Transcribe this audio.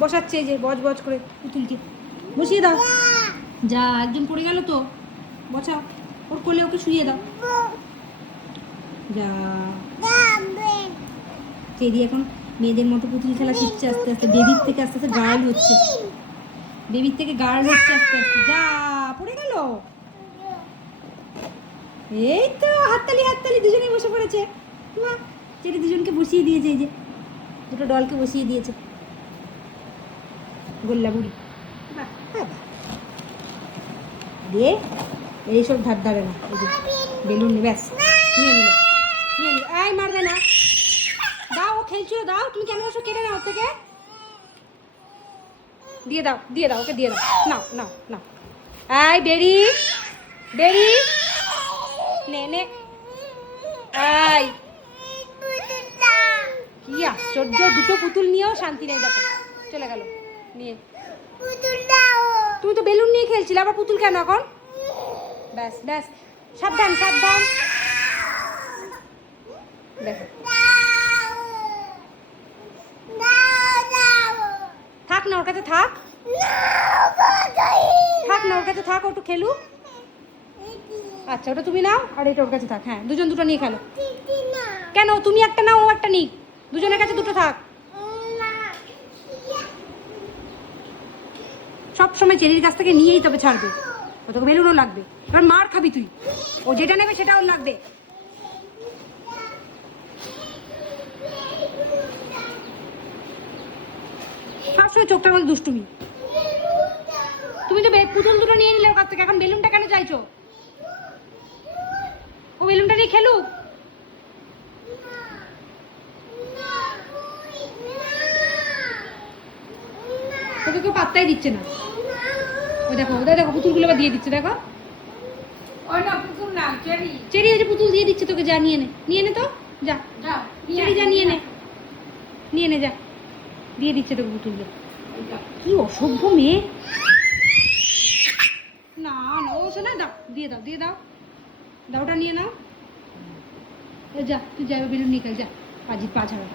বসাচ্ছে, এই যে বজ বজ করে পুতুলকে বসিয়ে দাও। যা, একজন পড়ে গেল তো, বসাও ওর কোলে, ওকে শুয়ে দাও। যা, চেরি এখন মেয়েদের মতো পুতুল খেলা শিখছে আস্তে আস্তে, বেবির থেকে আস্তে আস্তে গার্ল হচ্ছে, বেবির থেকে গার্ল হচ্ছে আস্তে আস্তে। যা, পড়ে গেল। এই তো হাততালি হাততালি, দুজনেই বসে পড়েছে। বাহ, চেরি দুজনকে বসিয়ে দিয়েছে, এই যে দুটো ডলকে বসিয়ে দিয়েছে, গোল্লা বুড়ি। দিয়ে এইসব ধার ধারে না, এই যে বেলুন ব্যাস নিয়ে নিল, নিয়ে নিল। এই মারবে না, দাও, ও খেলছিল, দাও। তুমি কেন ওসব কেটে নাও ওর থেকে, দিয়ে দাও, দিয়ে দাও, ওকে দিয়ে দাও। নাও নাও নাও। এই বেরি, বেরি, নে নে। এই কি আশ্চর্য, দুটো পুতুল নিয়েও শান্তি নেই, দেখো চলে গেল নিয়ে। তুমি তো বেলুন নিয়ে খেলছিলে, আবার পুতুল কেন এখন? ব্যাস ব্যাস, সাবধান সাবধান। দেখো, থাক না ওর কাছে, থাক থাক না ওর কাছে, থাক, ওটু খেলুক। আচ্ছা, ওটা তুমি নাও, আর এটা ওর কাছে থাক। হ্যাঁ, দুজন দুটো নিয়ে খেলো। কেন, তুমি একটা নাও, ও একটা নিক, দুজনের কাছে দুটো থাক। সব সময় চেরির কাছ থেকে নিয়েই তবে ছাড়বে, ও তোকে বেলুনও লাগবে। এবার মার খাবি তুই, ও যেটা নেবে সেটা ওর লাগবে। সবসময় চোখটার মধ্যে দুষ্টুমি। তুমি তো পুতুল দুটো নিয়ে নিলে ওর কাছ থেকে, এখন বেলুনটা কেন চাইছো? ও বেলুনটা নিয়ে খেলুক। তোকে কেউ পাত্তাই দিচ্ছে না। ওই দেখো, ওদের দেখো পুতুলগুলো আবার দিয়ে দিচ্ছে, দেখো। চেরি, ওই যে পুতুল দিয়ে দিচ্ছে তোকে, যা নিয়ে নে, নিয়ে নে তো, যা চেরি, যা নিয়ে নে, নিয়ে নে, যা, দিয়ে দিচ্ছে তোকে পুতুলগুলো। কি অসভ্য মেয়ে। না না, ও শোনা, দাও, দিয়ে দাও, দিয়ে দাও, দাওটা নিয়ে নাও। যা, তুই যাবে বেলুন নিয়ে খেল, যা, পাজি পা ছাড়া।